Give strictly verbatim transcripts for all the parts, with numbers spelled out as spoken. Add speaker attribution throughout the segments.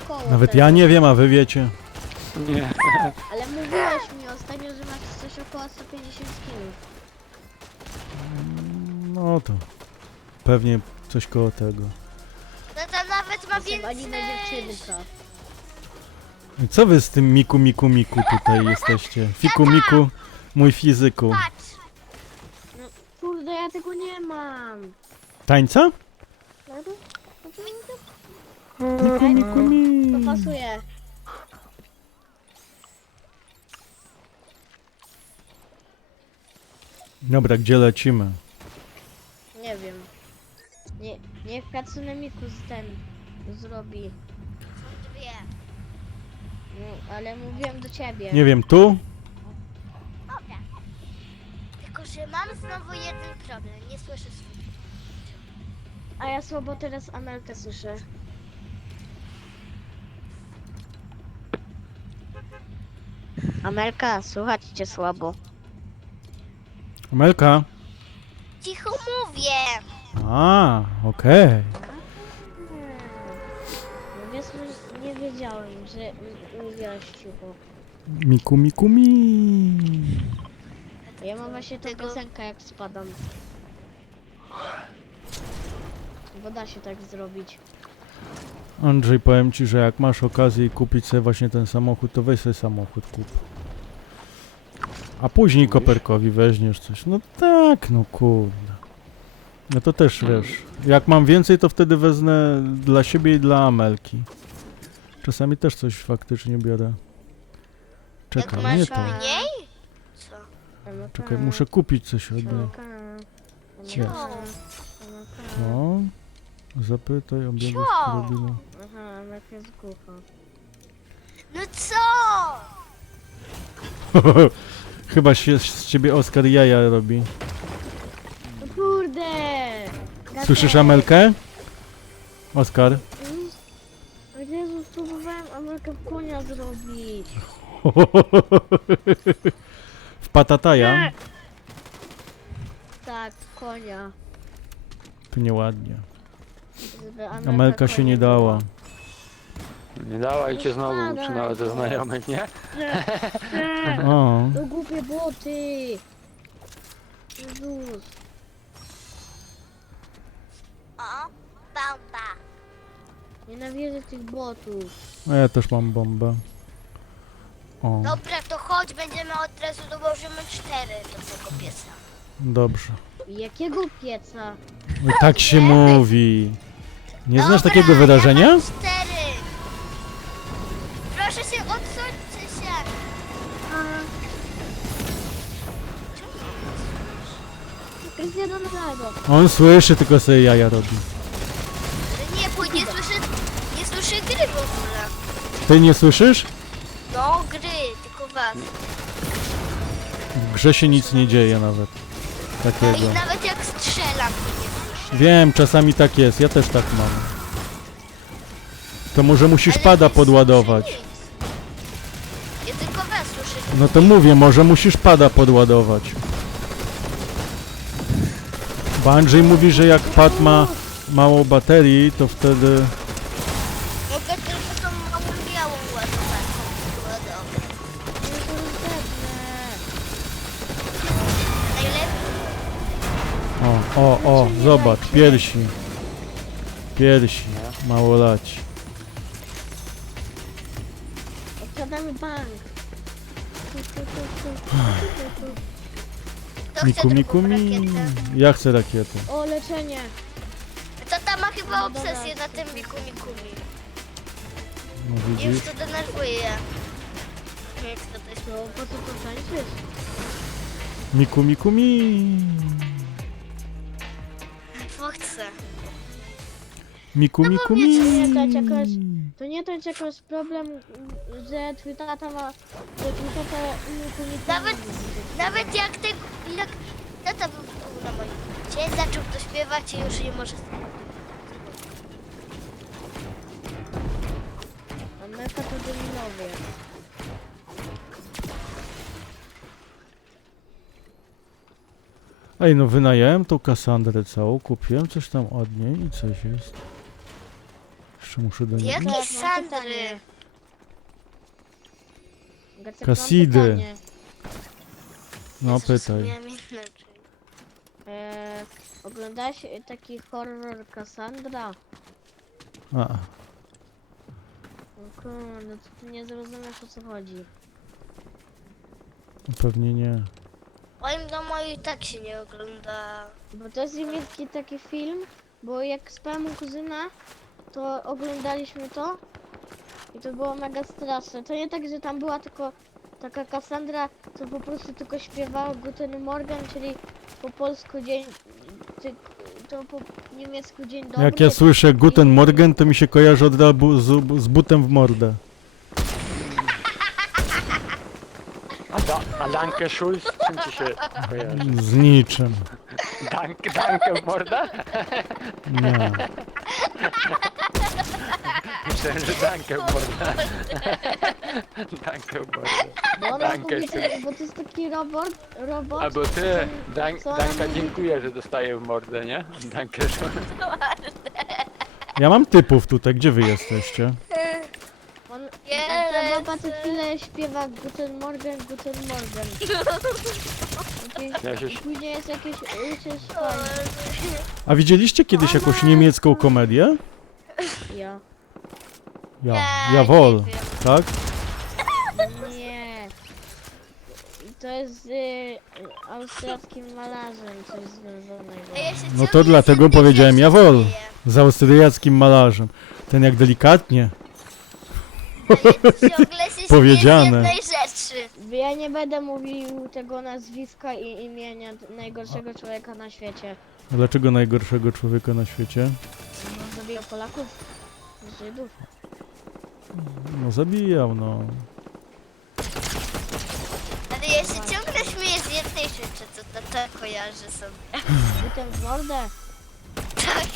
Speaker 1: koło
Speaker 2: Nawet
Speaker 1: tego.
Speaker 2: ja nie wiem, a wy wiecie.
Speaker 3: Nie.
Speaker 1: Ale mówiłeś mi ostatnio, że masz coś około sto pięćdziesiąt skinów.
Speaker 2: No to pewnie coś koło tego.
Speaker 4: No to nawet ma
Speaker 1: To chyba
Speaker 4: więcej.
Speaker 1: niby dziewczynka.
Speaker 2: I co wy z tym miku, miku, miku tutaj jesteście? Fiku, miku, mój fizyku.
Speaker 4: Patrz.
Speaker 1: Kurde, ja tego nie mam.
Speaker 2: Tańca?
Speaker 1: No to, no to,
Speaker 2: Miku, miku, mi.
Speaker 1: to pasuje.
Speaker 2: Dobra, gdzie lecimy?
Speaker 1: Nie wiem. Nie, niech Katsune Miku z ten zrobi.
Speaker 4: Są dwie.
Speaker 1: No, ale mówiłem do ciebie.
Speaker 2: Nie wiem, tu?
Speaker 4: Dobra. Tylko, że mam znowu jeden problem. Nie słyszę swój.
Speaker 1: A ja słabo teraz Amelkę słyszę. Amelka, słuchać cię słabo.
Speaker 2: Amelka?
Speaker 4: Cicho mówię.
Speaker 2: A, okej.
Speaker 1: No więc nie wiedziałem, że m- mówiłaś cicho.
Speaker 2: Miku, miku, mi.
Speaker 1: Ja mam właśnie tę
Speaker 4: Tego-
Speaker 1: piosenkę jak spadam. Bo da się tak zrobić.
Speaker 2: Andrzej, powiem ci, że jak masz okazję kupić sobie właśnie ten samochód, to weź sobie samochód kup. A później
Speaker 3: Mówisz?
Speaker 2: Koperkowi weźmiesz coś. No tak, no kurde. No to też wiesz, jak mam więcej, to wtedy wezmę dla siebie i dla Amelki. Czasami też coś faktycznie biorę.
Speaker 4: Jak
Speaker 2: Czekaj,
Speaker 4: masz
Speaker 2: nie to.
Speaker 4: mniej? Co?
Speaker 1: Amelka,
Speaker 2: Czekaj, muszę kupić coś ode mnie.
Speaker 1: Amelka,
Speaker 2: Jest.
Speaker 1: Amelka, Amelka.
Speaker 2: No. Zapytaj o biegu
Speaker 4: Co?
Speaker 2: Karolina.
Speaker 1: Aha, Amelka jest głucha.
Speaker 4: No co?
Speaker 2: Chyba się z ciebie Oskar jaja robi.
Speaker 1: O kurde!
Speaker 2: Słyszysz Amelkę? Oskar?
Speaker 1: O Jezu, spróbowałem Amelkę w konia zrobić.
Speaker 2: W patataja?
Speaker 1: Tak, konia.
Speaker 2: To nieładnie.
Speaker 1: Żeby Amelka,
Speaker 2: Amelka się
Speaker 1: koniem
Speaker 2: nie dała.
Speaker 3: Nie dawajcie znowu, czy nawet ze znajomych, nie?
Speaker 1: była.
Speaker 2: O,
Speaker 1: To głupie boty! Jezus.
Speaker 4: O, bamba.
Speaker 1: Nienawidzę tych botów.
Speaker 2: a ja też mam bombę. O,
Speaker 4: Dobra, to chodź, będziemy od razu dołożymy cztery do tego piesa.
Speaker 2: dobrze.
Speaker 1: Jakiego pieca?
Speaker 2: I tak się mówi. Nie znasz
Speaker 4: Dobra,
Speaker 2: takiego wyrażenia?
Speaker 4: Ja mam cztery. Proszę się, odsuńcie się.
Speaker 1: Jest jeden tego.
Speaker 2: On słyszy, tylko sobie jaja robi.
Speaker 4: Nie, bo nie słyszę, nie słyszę gry w ogóle.
Speaker 2: Ty nie słyszysz?
Speaker 4: No, gry, tylko was.
Speaker 2: W grze się nic nie dzieje nawet.
Speaker 4: No
Speaker 2: Takiego.
Speaker 4: i nawet jak strzelam, to nie słyszę.
Speaker 2: Wiem, czasami tak jest. Ja też tak mam. To może musisz
Speaker 4: Ale
Speaker 2: pada
Speaker 4: nie słyszę
Speaker 2: podładować.
Speaker 4: nic. Ja tylko was słyszę.
Speaker 2: No to mówię, może musisz pada podładować. Bo Andrzej mówi, że jak pad ma mało baterii, to wtedy...
Speaker 4: Mogę tylko tą małą białą ładowarką ładować.
Speaker 1: Nie to rozdepnę.
Speaker 4: Najlepiej.
Speaker 2: O, o, o, zobacz, piersi. Piersi, małolaci.
Speaker 1: Odkładamy bank. Tu, tu, tu, tu, tu, tu, tu.
Speaker 4: Kto
Speaker 2: Miku,
Speaker 4: chce
Speaker 2: miku,
Speaker 4: drugą
Speaker 2: mi.
Speaker 4: rakietę?
Speaker 2: Ja chcę rakietę.
Speaker 1: O, leczenie.
Speaker 4: To ta ma chyba
Speaker 1: No
Speaker 4: obsesję
Speaker 1: dobra.
Speaker 4: na tym miku miku mi.
Speaker 2: No
Speaker 4: I już
Speaker 2: widzisz?
Speaker 4: to denerwuje. Jak to też
Speaker 1: No, po co to tańczysz?
Speaker 2: Miku, miku, mi.
Speaker 4: Bo chcę.
Speaker 2: Miku,
Speaker 4: No bo
Speaker 2: miku,
Speaker 4: wiecie,
Speaker 2: mi.
Speaker 1: nie dać jakoś- To nie to jest jakoś problem, że twój tata ma... Że twój tata... nie- nie-
Speaker 4: Nawet, nawet jak tego, jak tata był na moim dzień, zaczął to śpiewać i już nie może.
Speaker 1: Amelka to dominowie.
Speaker 2: Ej, no wynająłem tą Kassandrę całą, kupiłem coś tam od niej i coś jest. Jeszcze muszę do niej...
Speaker 4: Jakie
Speaker 1: Tak, mam
Speaker 4: Sandry?
Speaker 1: pytanie. Gacek, mam
Speaker 2: Kasidy.
Speaker 1: pytanie.
Speaker 2: No
Speaker 4: Jezus,
Speaker 2: pytaj.
Speaker 4: miałam inaczej.
Speaker 1: E, oglądałeś e, taki horror Cassandra?
Speaker 2: A,
Speaker 1: No kurde, to ty nie zrozumiesz o co chodzi.
Speaker 2: pewnie nie.
Speaker 4: W moim domu i tak się nie ogląda.
Speaker 1: Bo to jest niemiecki taki film, bo jak spałem u kuzyna, to oglądaliśmy to i to było mega straszne. To nie tak, że tam była tylko taka Cassandra, co po prostu tylko śpiewała Guten Morgen, czyli po polsku dzień, ty, to po niemiecku dzień dobry.
Speaker 2: Jak ja słyszę Guten Morgen, to mi się kojarzy od razu z, z butem w mordę.
Speaker 3: A, da, a Danke Schulz, czym ci się kojarzy?
Speaker 2: Z niczym.
Speaker 3: Dank, danke w mordę?
Speaker 2: Nie.
Speaker 3: Myślałem, że dankę w mordę. Dankę w mordę.
Speaker 1: Bo ona
Speaker 3: Danke
Speaker 1: mówi,
Speaker 3: schön.
Speaker 1: bo to jest taki robot, robot.
Speaker 3: Albo ty,
Speaker 1: ten-
Speaker 3: Dan,
Speaker 1: co ona
Speaker 3: Danka
Speaker 1: mówi?
Speaker 3: dziękuję, że dostaję w mordę, nie? Danke Schulz.
Speaker 2: Ja mam typów tutaj, gdzie wy jesteście?
Speaker 1: On,
Speaker 4: Jezu.
Speaker 1: ta baba co chwilę śpiewa Guten Morgen, Guten Morgen. Jakieś,
Speaker 3: Ja się-
Speaker 1: I później jest jakieś uczysz fajne.
Speaker 2: A widzieliście kiedyś jakąś niemiecką komedię?
Speaker 1: Ja.
Speaker 2: Ja,
Speaker 4: Nie,
Speaker 2: ja wol,
Speaker 4: nie wiem.
Speaker 2: tak?
Speaker 1: Nie. I to jest z y, austriackim malarzem coś związanego.
Speaker 4: A ja się
Speaker 2: No to
Speaker 4: ciągle
Speaker 2: dlatego
Speaker 4: z jednej
Speaker 2: powiedziałem
Speaker 4: rzeczy
Speaker 2: Jawol.
Speaker 4: śmieję.
Speaker 2: Z austriackim malarzem. Ten jak delikatnie.
Speaker 4: A ja ciągle się
Speaker 2: Powiedziane.
Speaker 4: śmieję z jednej rzeczy.
Speaker 1: Ja nie będę mówił tego nazwiska i imienia najgorszego człowieka na świecie.
Speaker 2: A dlaczego najgorszego człowieka na świecie?
Speaker 1: No, zabijał Polaków, Żydów.
Speaker 2: No zabijał, no.
Speaker 4: Ale ja się ciągle śmieję z jednej rzeczy, co to, to kojarzę sobie.
Speaker 1: Butem w mordę.
Speaker 4: Tak.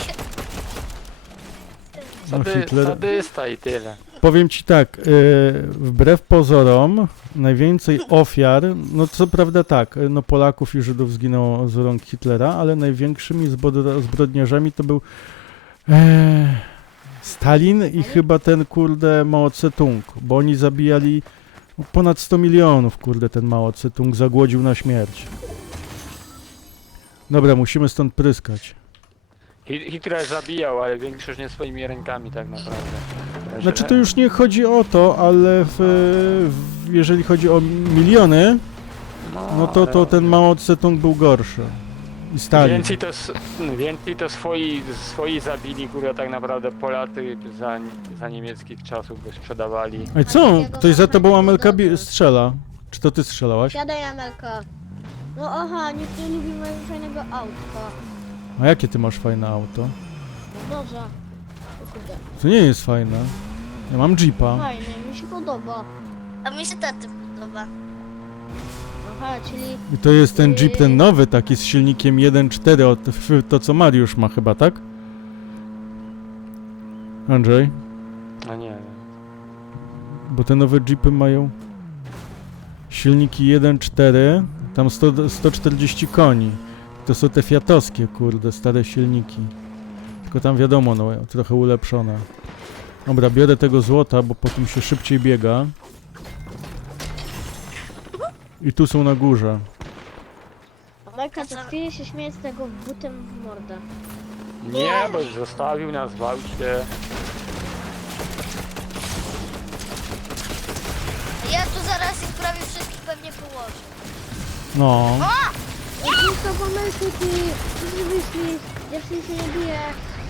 Speaker 2: No
Speaker 3: Sady,
Speaker 2: Hitler...
Speaker 3: sadysta i tyle.
Speaker 2: Powiem ci tak, yy, wbrew pozorom, najwięcej ofiar, no co prawda tak, y, no Polaków i Żydów zginęło z rąk Hitlera, ale największymi zbod- zbrodniarzami to był e, Stalin i chyba ten kurde Mao Tse-tung, bo oni zabijali ponad sto milionów, kurde ten Mao Tse-tung zagłodził na śmierć. Dobra, musimy stąd pryskać.
Speaker 3: Hi- Hitler zabijał, ale większość nie swoimi rękami tak naprawdę.
Speaker 2: Znaczy to już nie chodzi o to, ale w, w, jeżeli chodzi o miliony, no to, to ten Mao Tse-tung był gorszy. I Stalin.
Speaker 3: Więcej to, s- więcej to swoi, swoi zabili, kurwa, tak naprawdę Polacy za, za niemieckich czasów go sprzedawali.
Speaker 2: Ej co? Ktoś za tobą Amelka bie- strzela. Czy to ty strzelałaś?
Speaker 1: Siadaj, Amelka. No aha, nikt nie lubi mojego fajnego autka.
Speaker 2: A jakie ty masz fajne auto?
Speaker 1: No dobrze. O kurde.
Speaker 2: To nie jest fajne. Ja mam Jeepa.
Speaker 1: Fajne, mi się podoba.
Speaker 4: A mi się taty podoba.
Speaker 1: Aha, czyli
Speaker 2: I to jest ten Jeep, ten nowy, taki z silnikiem jeden cztery, od- f- to co Mariusz ma chyba, tak? Andrzej?
Speaker 3: No nie wiem.
Speaker 2: Bo te nowe Jeepy mają silniki jeden cztery, tam sto, sto czterdzieści koni. To są te fiatowskie, kurde, stare silniki. Tylko tam wiadomo, no, trochę ulepszone. Dobra, biorę tego złota, bo potem się szybciej biega. I tu są na górze.
Speaker 1: Amelka co chwilę się śmieje z tego butem w mordę.
Speaker 3: Nie, bo zostawił nas w aucie.
Speaker 4: Ja tu zaraz ich prawie wszystkich pewnie położę.
Speaker 2: No.
Speaker 1: Puszka w Amelkę, ty! Co ty myślisz? Dziewczyn się nie bije.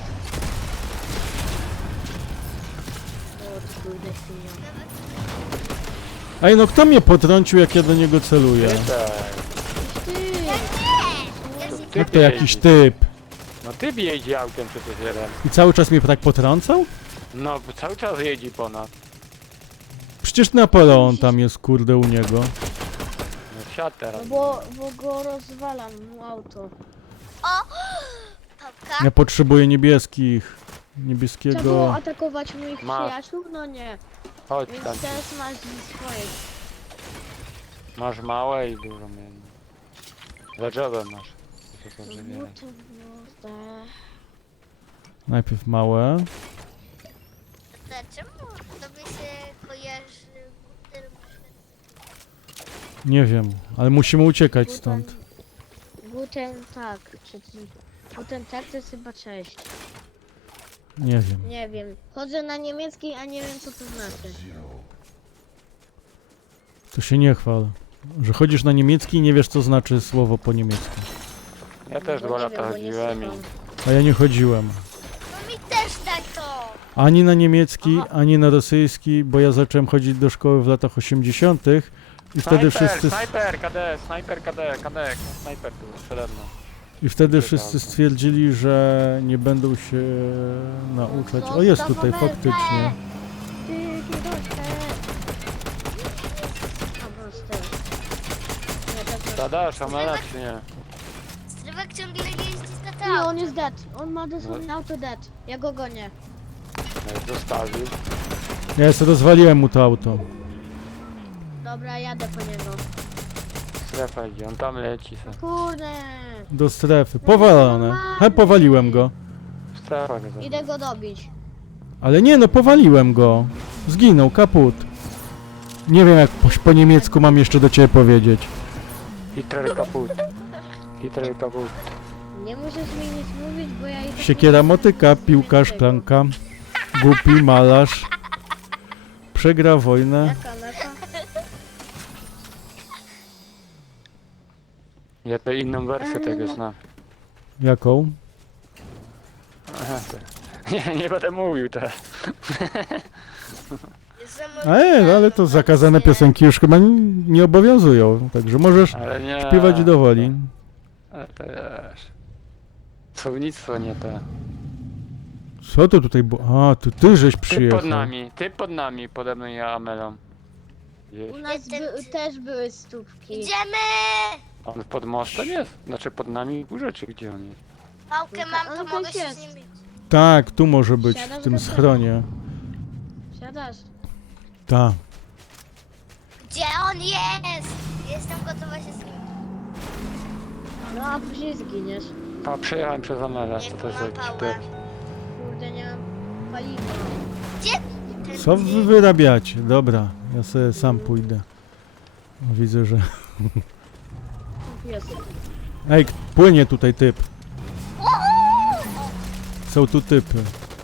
Speaker 1: O, ty kurde świnio.
Speaker 2: Ej, no kto mnie potrącił, jak ja do niego celuję?
Speaker 3: Ty tak.
Speaker 1: Ty!
Speaker 4: Ja się...
Speaker 3: Ty
Speaker 2: Jak to jakiś
Speaker 3: jeździ-
Speaker 2: typ?
Speaker 3: No ty jeździ autem przecież jeden.
Speaker 2: I cały czas mnie tak potrącał?
Speaker 3: No, bo cały czas jeździ ponad.
Speaker 2: Przecież Napoleon tam jest, kurde, u niego.
Speaker 3: No wsiadł
Speaker 1: No
Speaker 3: teraz.
Speaker 1: bo, bo go rozwalam mu auto.
Speaker 4: O! Pałka?
Speaker 2: Ja potrzebuję niebieskich.
Speaker 1: Trzeba było
Speaker 2: Niebieskiego...
Speaker 1: atakować moich
Speaker 3: Masz.
Speaker 1: przyjaciół? No nie.
Speaker 3: Chodź
Speaker 1: Więc
Speaker 3: tam.
Speaker 1: teraz masz swoje.
Speaker 3: Masz małe i dużo mniej. Za drzewem masz. To to, że nie.
Speaker 1: Butem w mordę.
Speaker 2: Najpierw małe.
Speaker 4: Czemu tobie się kojarzy Guter
Speaker 2: Nie wiem, ale musimy uciekać stąd.
Speaker 1: Guten tak, czy czy- Guten tak to jest chyba cześć.
Speaker 2: Nie wiem.
Speaker 1: Nie wiem. Chodzę na niemiecki, a nie wiem co to znaczy.
Speaker 2: To się nie chwal. Że chodzisz na niemiecki i nie wiesz co znaczy słowo po niemiecku.
Speaker 3: Ja też
Speaker 1: Bo
Speaker 3: dwa
Speaker 1: nie
Speaker 3: lata
Speaker 1: wiem, bo nie
Speaker 3: chodziłem i...
Speaker 1: słucham.
Speaker 2: A ja nie chodziłem.
Speaker 4: No mi też tak to.
Speaker 2: Ani na niemiecki,
Speaker 1: Aha.
Speaker 2: ani na rosyjski, bo ja zacząłem chodzić do szkoły w latach osiemdziesiątych i wtedy
Speaker 3: Snajper,
Speaker 2: wszyscy,
Speaker 3: snajper, K D, snajper, K D, K D, snajper tu przede mną.
Speaker 2: i wtedy
Speaker 3: Ciekawe.
Speaker 2: wszyscy stwierdzili, że nie będą się nauczać. O, jest tutaj faktycznie.
Speaker 1: Ty, kieroczkę. A, masz też. Nie, tak masz.
Speaker 3: Zadasz, Amela czy nie?
Speaker 4: Strywek ciągle jeździ z
Speaker 1: Nie,
Speaker 4: tatą.
Speaker 1: on jest dead. On ma dosłownie auto dead. Ja go gonię.
Speaker 3: No, zostawił.
Speaker 2: Ja jeszcze rozwaliłem mu to auto.
Speaker 1: Dobra, jadę po niego.
Speaker 3: Strefa idzie, on tam leci se.
Speaker 1: Kurde.
Speaker 2: Do strefy. Powalone. He, powaliłem go.
Speaker 3: Strefa go zabił.
Speaker 1: Idę go dobić.
Speaker 2: Ale nie, no powaliłem go. Zginął, kaput. Nie wiem jak po, po niemiecku mam jeszcze do ciebie powiedzieć.
Speaker 3: Hitler kaput. Hitler kaput.
Speaker 1: Nie musisz mi nic mówić, bo ja i tak
Speaker 2: Siekiera,
Speaker 1: nie-
Speaker 2: motyka, piłka, szklanka. Głupi malarz. Przegra wojnę.
Speaker 1: Jaka meka?
Speaker 3: Ja to inną wersję tego znam.
Speaker 2: Jaką?
Speaker 3: Aha, to... Nie, nie będę mówił teraz.
Speaker 2: Ej, ale to zakazane piosenki już chyba nie, nie obowiązują, także możesz
Speaker 3: Ale nie.
Speaker 2: śpiewać do woli.
Speaker 3: Ale to wiesz. Słownictwo nie to.
Speaker 2: Co to tutaj było? A, tu ty żeś
Speaker 3: Ty
Speaker 2: przyjechał.
Speaker 3: pod nami, ty pod nami, pode mną i Amelą. Gdzieś.
Speaker 1: U nas by, też były stópki.
Speaker 4: Idziemy!
Speaker 3: On pod mostem jest? Znaczy pod nami w górze, czy gdzie on jest?
Speaker 4: Pałkę mam, to
Speaker 1: On
Speaker 4: mogę
Speaker 1: też
Speaker 4: się
Speaker 1: jest.
Speaker 4: z nim bić.
Speaker 2: Tak, tu może być,
Speaker 1: Siadasz
Speaker 2: w tym
Speaker 1: do
Speaker 2: schronie.
Speaker 1: Siadasz.
Speaker 2: Tak.
Speaker 4: Gdzie on jest? Jestem gotowa się z nim.
Speaker 1: No a później zginiesz.
Speaker 3: A przejechałem przez Amelę,
Speaker 4: Nie
Speaker 3: co to jest
Speaker 4: mam
Speaker 3: za
Speaker 4: pałę.
Speaker 3: typ?
Speaker 1: Kurde, nie mam paliwa.
Speaker 4: Gdzie? Ten
Speaker 2: Co wy wyrabiacie? Dobra, ja sobie sam pójdę. Widzę, że...
Speaker 1: Jest.
Speaker 2: Ej, płynie tutaj typ. Są tu typy.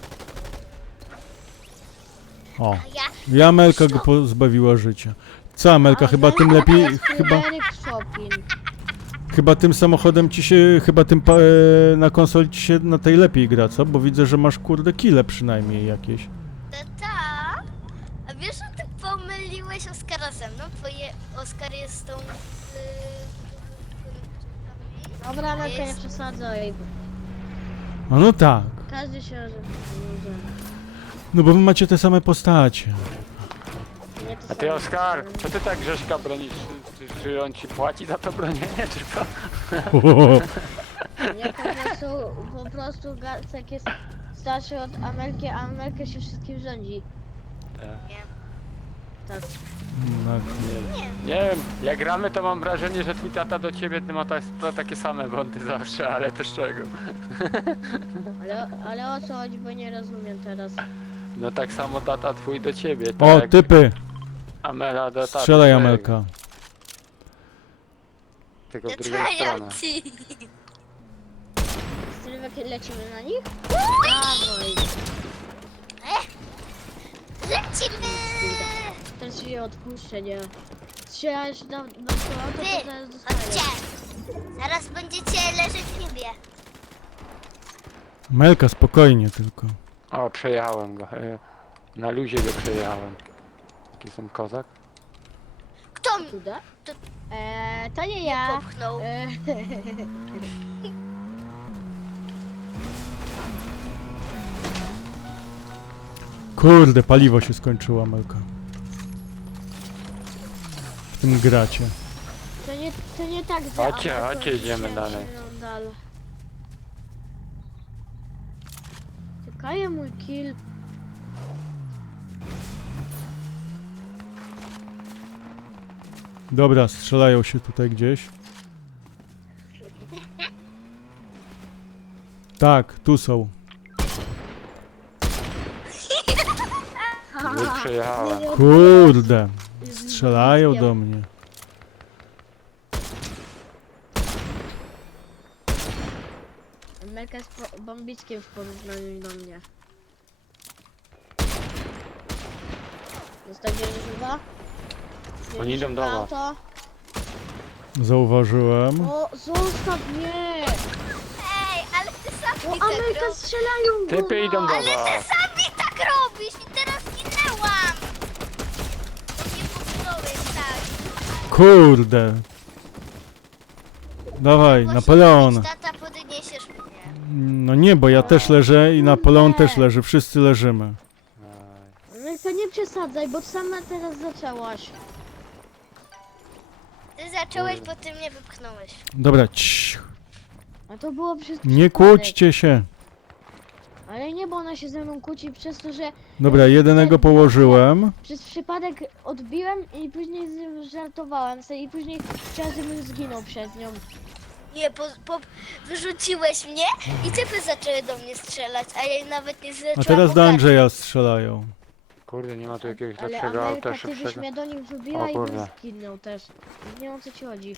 Speaker 2: O,
Speaker 4: A ja
Speaker 2: i Amelka go pozbawiła życia. Co Amelka, chyba tym lepiej, chyba,
Speaker 1: Derek Chopin.
Speaker 2: chyba tym samochodem ci się, chyba tym pa, e, na konsoli ci się na tej lepiej gra, co? Bo widzę, że masz kurde kile przynajmniej jakieś.
Speaker 4: tata. A wiesz, że ty pomyliłeś Oskara ze mną? Twoje Oskar jest z tą... Yy,
Speaker 1: Dobra, Melka, nie przesadzaj.
Speaker 2: A no tak,
Speaker 1: Każdy się... że-
Speaker 2: no bo wy macie te same postacie.
Speaker 1: Nie to
Speaker 3: A ty
Speaker 1: samo.
Speaker 3: Oskar, co ty tak Grześka bronisz? Czy, czy, czy on ci płaci za to bronienie, czy co?
Speaker 1: Nie, po prostu, po prostu Gacek jest starszy od Amelki, a Amelka się wszystkim rządzi.
Speaker 4: Nie.
Speaker 1: Tak.
Speaker 2: Tak.
Speaker 3: Nie wiem, jak gramy to mam wrażenie, że twój tata do ciebie ty ma ta, to takie same wąty zawsze, ale to z czego?
Speaker 1: Ale, ale o co chodzi, bo nie rozumiem teraz.
Speaker 3: No tak samo tata twój do ciebie, tak
Speaker 2: O,
Speaker 3: jak
Speaker 2: typy!
Speaker 3: Amela do taty.
Speaker 2: Strzelaj
Speaker 3: twojego.
Speaker 2: Amelka.
Speaker 3: Tylko w
Speaker 4: Ja
Speaker 3: drugą
Speaker 4: twoja
Speaker 3: stronę.
Speaker 4: ci.
Speaker 1: Sylwek, lecimy na nich? Dawaj.
Speaker 4: Lecimy!
Speaker 1: Teraz się odpuszczę, nie? Strzelasz na, na to auto, to
Speaker 4: Wy,
Speaker 1: zaraz
Speaker 4: chodźcie!
Speaker 1: dostaniesz.
Speaker 4: Zaraz będziecie leżeć w niebie.
Speaker 2: Amelka, spokojnie tylko.
Speaker 3: O, przejechałem go. e, Na luzie go przejechałem. Jaki są kozak?
Speaker 4: Kto mi
Speaker 1: Cuda? Eee, to nie ja.
Speaker 4: popchnął?
Speaker 1: Eee,
Speaker 2: Kurde, paliwo się skończyło, Amelka. W tym gracie.
Speaker 1: to nie, to nie tak, że
Speaker 3: Chodźcie,
Speaker 1: Amelko
Speaker 3: chodźcie, idziemy
Speaker 1: się
Speaker 3: dalej.
Speaker 1: oglądal. Czekaj, mój kill.
Speaker 2: Dobra, strzelają się tutaj gdzieś. Tak, tu są.
Speaker 3: Już przejechałem.
Speaker 1: Nie, nie,
Speaker 2: Kurde,
Speaker 1: z- z
Speaker 2: strzelają
Speaker 1: bliskiem.
Speaker 2: do mnie.
Speaker 1: Amelka jest po- bombickiem w porównaniu do mnie. Zostawiłem chyba.
Speaker 3: Oni idą do was.
Speaker 1: Auto.
Speaker 2: Zauważyłem.
Speaker 1: O, zostaw mnie!
Speaker 4: Ej, ale ty
Speaker 1: O,
Speaker 4: sami tak
Speaker 1: Amelka
Speaker 4: robisz.
Speaker 1: strzelają do
Speaker 3: Typy idą
Speaker 1: nas.
Speaker 3: do
Speaker 4: Ale ty
Speaker 3: was.
Speaker 4: sami tak robisz i teraz zginęłam. No nie popchnąłeś tak.
Speaker 2: Kurde. Dawaj,
Speaker 4: Właśnie
Speaker 2: Napoleon.
Speaker 4: mówić, tata, podniesiesz mnie.
Speaker 2: No nie, bo ja też leżę i Napoleon też leży, wszyscy leżymy.
Speaker 1: Amelka, nie przesadzaj, bo sama teraz zaczęłaś.
Speaker 4: Ty zacząłeś, bo ty mnie wypchnąłeś.
Speaker 2: Dobra, ciii.
Speaker 1: A to było przez
Speaker 2: Nie
Speaker 1: przypadek.
Speaker 2: kłóćcie się.
Speaker 1: Ale nie, bo ona się ze mną kłóci przez to, że
Speaker 2: Dobra, jednego położyłem.
Speaker 1: przez przypadek odbiłem i później z nim żartowałem sobie i później chciałam, żebym zginął przez nią.
Speaker 4: Nie, po, po, wyrzuciłeś mnie i typy zaczęły do mnie strzelać, a ja nawet nie zaczęłam
Speaker 2: A teraz do
Speaker 4: ogarniać.
Speaker 2: Andrzeja strzelają.
Speaker 3: Kurde, nie ma tu jakiegoś
Speaker 1: Ale
Speaker 3: lepszego
Speaker 1: Amelka,
Speaker 3: auta
Speaker 1: ty byś
Speaker 3: szybszego.
Speaker 1: mnie do nich wybiła
Speaker 3: O
Speaker 1: i bym
Speaker 3: kurde.
Speaker 1: zginął też. Nie wiem, o co ci chodzi.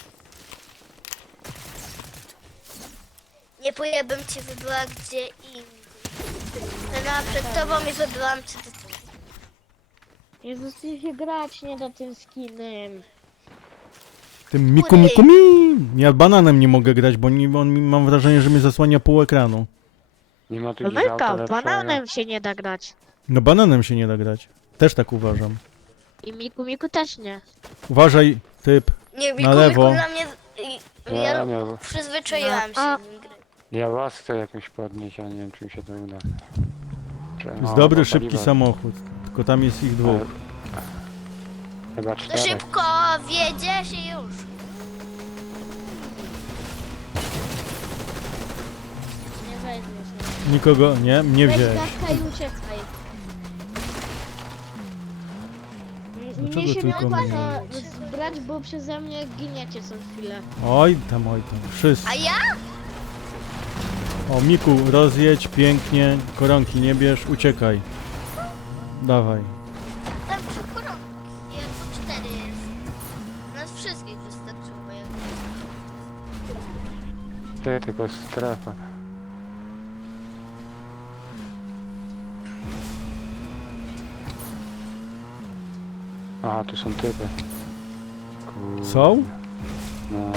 Speaker 4: Nie, bo ja bym cię wybyła gdzie indziej. Stanęłam przed tobą i wybyłam cię do tyłu.
Speaker 1: Jezus, ty się grać nie da tym skinem.
Speaker 2: Tym miku miku mi. Ja bananem nie mogę grać, bo nie, on mi, mam wrażenie, że mi zasłania pół ekranu.
Speaker 3: Nie ma tu gdzieś auta lepszego.
Speaker 1: się nie da grać.
Speaker 2: No bananem się nie da grać. Też tak uważam.
Speaker 1: I Miku Miku też nie.
Speaker 2: Uważaj, typ.
Speaker 4: Nie,
Speaker 2: Na
Speaker 4: Miku,
Speaker 2: lewo.
Speaker 4: Miku dla mnie... i-
Speaker 3: Ja,
Speaker 4: Ja
Speaker 3: miał,
Speaker 4: przyzwyczaiłam się
Speaker 1: A-
Speaker 4: z nim gry.
Speaker 3: ja was chcę jakąś podnieść, a nie wiem czy mi się to uda. Czy-
Speaker 2: Jest
Speaker 3: no,
Speaker 2: dobry,
Speaker 3: bo
Speaker 2: szybki
Speaker 3: paliwa-
Speaker 2: samochód. Tylko tam jest ich dwóch.
Speaker 3: Chyba
Speaker 4: To
Speaker 3: czterech.
Speaker 4: szybko, wiedziesz i już.
Speaker 1: Nie weźmiesz mnie.
Speaker 2: Nikogo, nie? Mnie
Speaker 1: Weź
Speaker 2: wziąłeś.
Speaker 1: gawka i uciekaj. Nie-
Speaker 2: Dlaczego
Speaker 1: Nie się nie
Speaker 2: tylko mnie?
Speaker 1: opłaca zbrać, bo przeze mnie giniecie co chwilę.
Speaker 2: Oj tam, oj tam. Wszyscy.
Speaker 4: A ja?
Speaker 2: O, Miku, rozjedź, pięknie. Koronki nie bierz, uciekaj. Dawaj.
Speaker 4: Tam przy koronki. Jak to cztery jest. Nas wszystkich wystarczyło, jak...
Speaker 3: Ty, tylko strefa. A, tu są typy. Kurde.
Speaker 2: Są?
Speaker 3: No,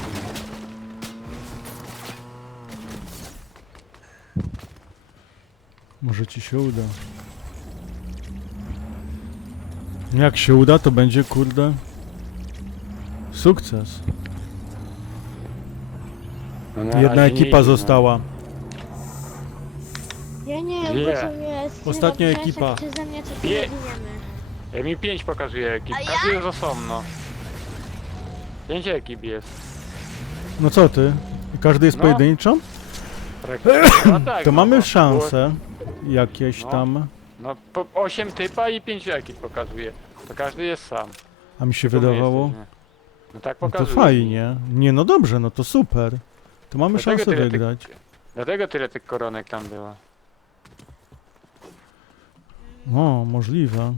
Speaker 2: Może ci się uda. Jak się uda, to będzie, kurde, sukces.
Speaker 3: no na
Speaker 2: Jedna
Speaker 3: razie nie
Speaker 2: ekipa
Speaker 3: idzie, no.
Speaker 2: została.
Speaker 1: Ja nie wiem,
Speaker 3: Dwie.
Speaker 1: po co mnie jest.
Speaker 2: Ostatnia
Speaker 1: Przecież
Speaker 2: ekipa.
Speaker 1: jak przeze mnie co
Speaker 3: Dwie.
Speaker 1: chwilę giniemy.
Speaker 3: Ja mi pięć pokazuje ekip.
Speaker 4: A ja?
Speaker 3: Każdy jest osobno. Pięć ekip jest.
Speaker 2: No co ty? Każdy jest
Speaker 3: No.
Speaker 2: pojedynczą?
Speaker 3: No tak,
Speaker 2: To
Speaker 3: no,
Speaker 2: mamy
Speaker 3: bo
Speaker 2: szanse jakieś
Speaker 3: No.
Speaker 2: tam.
Speaker 3: było- No, po osiem typa i pięć ekip pokazuje. To każdy jest sam.
Speaker 2: A mi się
Speaker 3: Tylko my
Speaker 2: wydawało.
Speaker 3: jesteśmy. No tak
Speaker 2: No to
Speaker 3: pokazuje.
Speaker 2: fajnie. Nie, no dobrze, no to super. To mamy
Speaker 3: Dlatego
Speaker 2: szansę
Speaker 3: tyle tych-
Speaker 2: wygrać.
Speaker 3: Dlatego tyle tych koronek tam było.
Speaker 2: O, możliwe.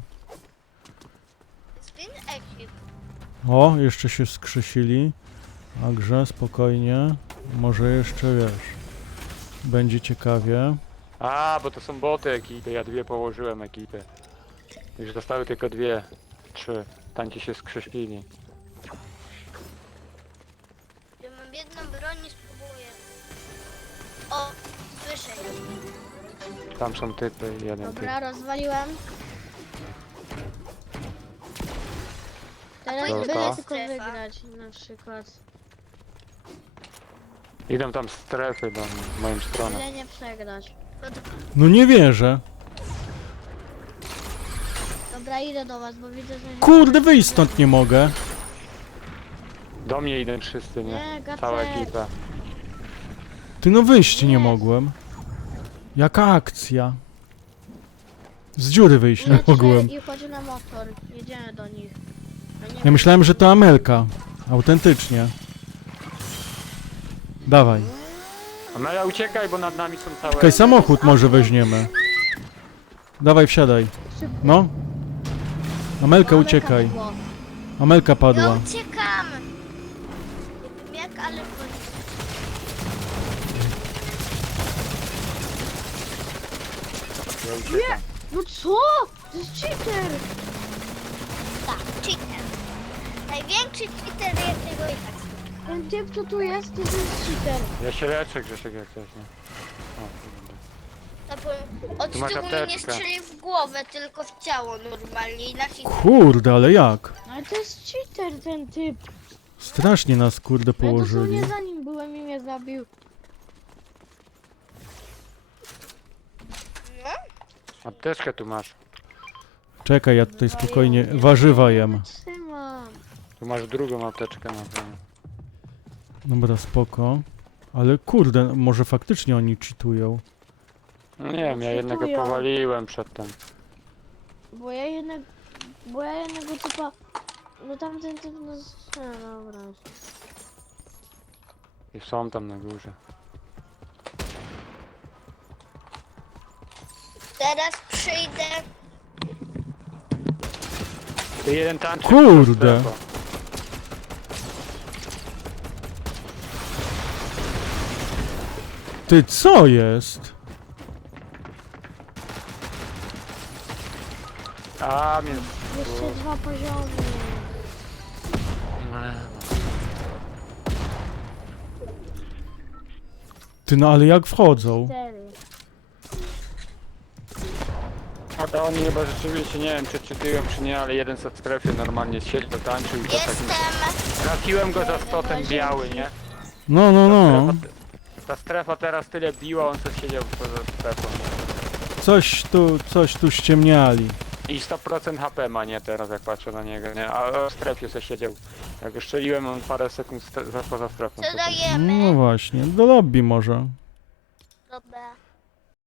Speaker 4: Z pięć ekip.
Speaker 2: O, jeszcze się skrzysili. Także spokojnie. Może jeszcze wiesz. Będzie ciekawie.
Speaker 3: A, bo to są boty ekipy. Ja dwie położyłem ekipy. Już zostały tylko dwie. Trzy. Tamci się skrzeszpili.
Speaker 4: Ja mam jedną broń i spróbuję. O, słyszę ją.
Speaker 3: Tam są typy, jeden typ.
Speaker 1: Dobra, rozwaliłem. Teraz
Speaker 3: Dobra.
Speaker 1: byle tylko
Speaker 4: Strefa.
Speaker 1: wygrać na przykład.
Speaker 3: Idą tam strefy do mnie, w moją stronę.
Speaker 1: Byle nie przegrać.
Speaker 2: No nie wierzę.
Speaker 1: Dobra, idę do was, bo widzę, że...
Speaker 2: Kurde, wyjść stąd nie mogę.
Speaker 3: Do mnie idą wszyscy, nie?
Speaker 1: Nie,
Speaker 3: Cała
Speaker 1: Gacek.
Speaker 3: ekipa.
Speaker 2: Ty no wyjść nie
Speaker 1: Nie.
Speaker 2: mogłem. Jaka akcja? Z dziury wyjść nie
Speaker 1: Lecz
Speaker 2: mogłem.
Speaker 1: i chodź na motor. Jedziemy do nich. A nie
Speaker 2: Ja
Speaker 1: wiem.
Speaker 2: myślałem, że to Amelka. Autentycznie. Dawaj.
Speaker 3: Amela, uciekaj, bo nad nami są całe...
Speaker 2: Czekaj, samochód może weźmiemy. Dawaj, wsiadaj.
Speaker 1: szybko.
Speaker 2: No. Amelka,
Speaker 1: Bo
Speaker 2: uciekaj.
Speaker 1: padła.
Speaker 2: Amelka
Speaker 4: Ja
Speaker 2: padła.
Speaker 4: uciekam. Nie wiem jak, ale woli.
Speaker 3: Ja uciekam.
Speaker 1: No co? To jest cheater!
Speaker 4: Tak, cheater. Największy cheater jakiego i tak.
Speaker 1: Ten typ, co tu jest, to jest cheater.
Speaker 3: Ja się leczę, Grzesiek, jak coś, nie? O, kurde.
Speaker 4: To powiem, od
Speaker 3: Tu masz
Speaker 4: tyłu mnie nie
Speaker 3: apteczkę.
Speaker 4: strzeli w głowę, tylko w ciało normalnie i na cheater.
Speaker 2: Kurde, ale jak?
Speaker 1: Ale to jest cheater, ten typ.
Speaker 2: Strasznie nas, kurde,
Speaker 1: Ja
Speaker 2: położyli.
Speaker 1: dosłownie za nim byłem i mnie zabił.
Speaker 4: No,
Speaker 3: Apteczkę tu masz.
Speaker 2: Czekaj, ja tutaj spokojnie warzywa jem.
Speaker 1: Trzymam.
Speaker 3: Tu masz drugą apteczkę na pewno.
Speaker 2: Dobra, spoko. Ale kurde, może faktycznie oni cheatują.
Speaker 3: No nie wiem, ja jednego
Speaker 1: Czytują.
Speaker 3: powaliłem przedtem.
Speaker 1: Bo ja jednak... Bo ja jednego typa... No tamten typ, no... No dobra.
Speaker 3: I są tam na górze.
Speaker 4: teraz przyjdę.
Speaker 3: Ty jeden tańczy.
Speaker 2: Kurde. Ty, co jest?
Speaker 3: A, mnie...
Speaker 1: Jeszcze dwa poziomy.
Speaker 2: Ty, no ale jak wchodzą?
Speaker 1: Cztery.
Speaker 3: A to oni chyba rzeczywiście, nie wiem czy czytują czy nie, ale jeden z strefy normalnie siedział, tańczył i to takim...
Speaker 4: Jestem.
Speaker 3: Trafiłem go za stotem biały, nie?
Speaker 2: No, no, no.
Speaker 3: Ta strefa, ta strefa teraz tyle biła, on sobie siedział poza strefą.
Speaker 2: Coś tu, coś tu ściemniali.
Speaker 3: I sto procent H P ma, nie, teraz jak patrzę na niego, nie? A w strefie sobie siedział. Jak go strzeliłem, on parę sekund stre- za- poza strefą.
Speaker 4: Co
Speaker 3: siedział.
Speaker 4: dajemy?
Speaker 2: No właśnie, do lobby może.
Speaker 4: Dobra.